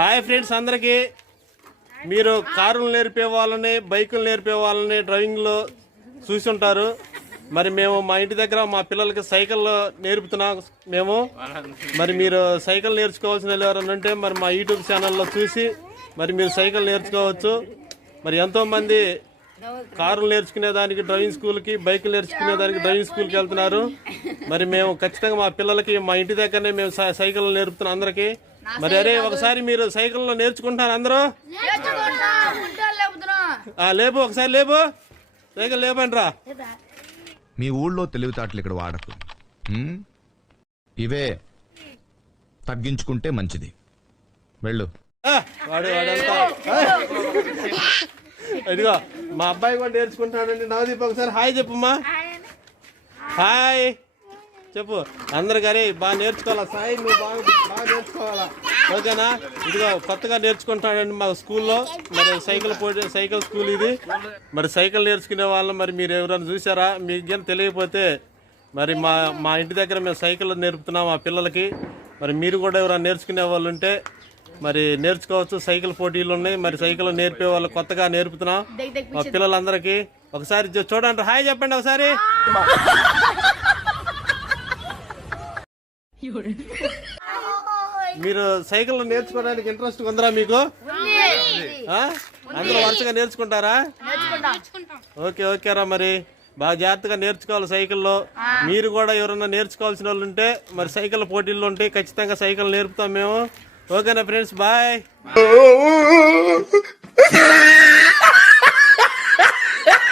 Hi friends అందరికీ. మీరు కారులు నేర్పే వాళ్ళని, బైకులు నేర్పే వాళ్ళని డ్రైవింగ్లో చూసి ఉంటారు. మరి మేము మా ఇంటి దగ్గర మా పిల్లలకి సైకిల్ నేర్పుతున్నాం మేము. మరి మీరు సైకిల్ నేర్చుకోవాల్సిన ఎవరైనా ఉంటే మరి మా యూట్యూబ్ ఛానల్లో చూసి మరి మీరు సైకిల్ నేర్చుకోవచ్చు. మరి ఎంతోమంది కారులు నేర్చుకునేదానికి డ్రైవింగ్ స్కూల్కి, బైకులు నేర్చుకునేదానికి డ్రైవింగ్ స్కూల్కి వెళ్తున్నారు. మరి మేము ఖచ్చితంగా మా పిల్లలకి మా ఇంటి దగ్గరనే మేము సైకిల్ నేర్పుతున్నాం అందరికీ. మరి అరే ఒకసారి మీరు సైకిల్లో నేర్చుకుంటున్నారు అందరూ? లేపు, ఒకసారి లేపు, సైకిల్ లేపండి రా. మీ ఊళ్ళో తెలివితేటలు ఇక్కడ వాడకు. ఇవే తగ్గించుకుంటే మంచిది. వెళ్ళు. వాడంతా ఇదిగో మా అబ్బాయి కూడా నేర్చుకుంటాడండి. నవదీప్ ఒకసారి హాయ్ చెప్పమ్మా. హాయ్ చెప్పు అందరు. గారి బాగా నేర్చుకోవాలా సాయి, నువ్వు బాగా నేర్చుకోవాలా, ఓకేనా? ఇదిగో కొత్తగా నేర్చుకుంటాడండి మా స్కూల్లో. మరి సైకిల్ స్కూల్ ఇది. మరి సైకిల్ నేర్చుకునే వాళ్ళని మరి మీరు ఎవరైనా చూసారా? మీకు ఏం తెలియకపోతే మరి మా ఇంటి దగ్గర మేము సైకిల్ నేర్పుతున్నాం మా పిల్లలకి. మరి మీరు కూడా ఎవరైనా నేర్చుకునే వాళ్ళు ఉంటే మరి నేర్చుకోవచ్చు. సైకిల్ పోటీలు ఉన్నాయి. మరి సైకిల్ నేర్పే వాళ్ళు కొత్తగా నేర్పుతున్నాం మా పిల్లలందరికీ. ఒకసారి చూడండి, హాయ్ చెప్పండి ఒకసారి. మీరు సైకిల్ నేర్చుకోవడానికి ఇంట్రెస్ట్ ఉందరా మీకు? అందరూ వరుసగా నేర్చుకుంటారా? ఓకే ఓకేరా. మరి బాగా జాగ్రత్తగా నేర్చుకోవాలి సైకిల్లో. మీరు కూడా ఎవరన్నా నేర్చుకోవాల్సిన వాళ్ళు ఉంటే మరి సైకిల్ పోటీల్లో ఉంటే ఖచ్చితంగా సైకిల్ నేర్పుతాం మేము. ఓకేనా ఫ్రెండ్స్, బాయ్.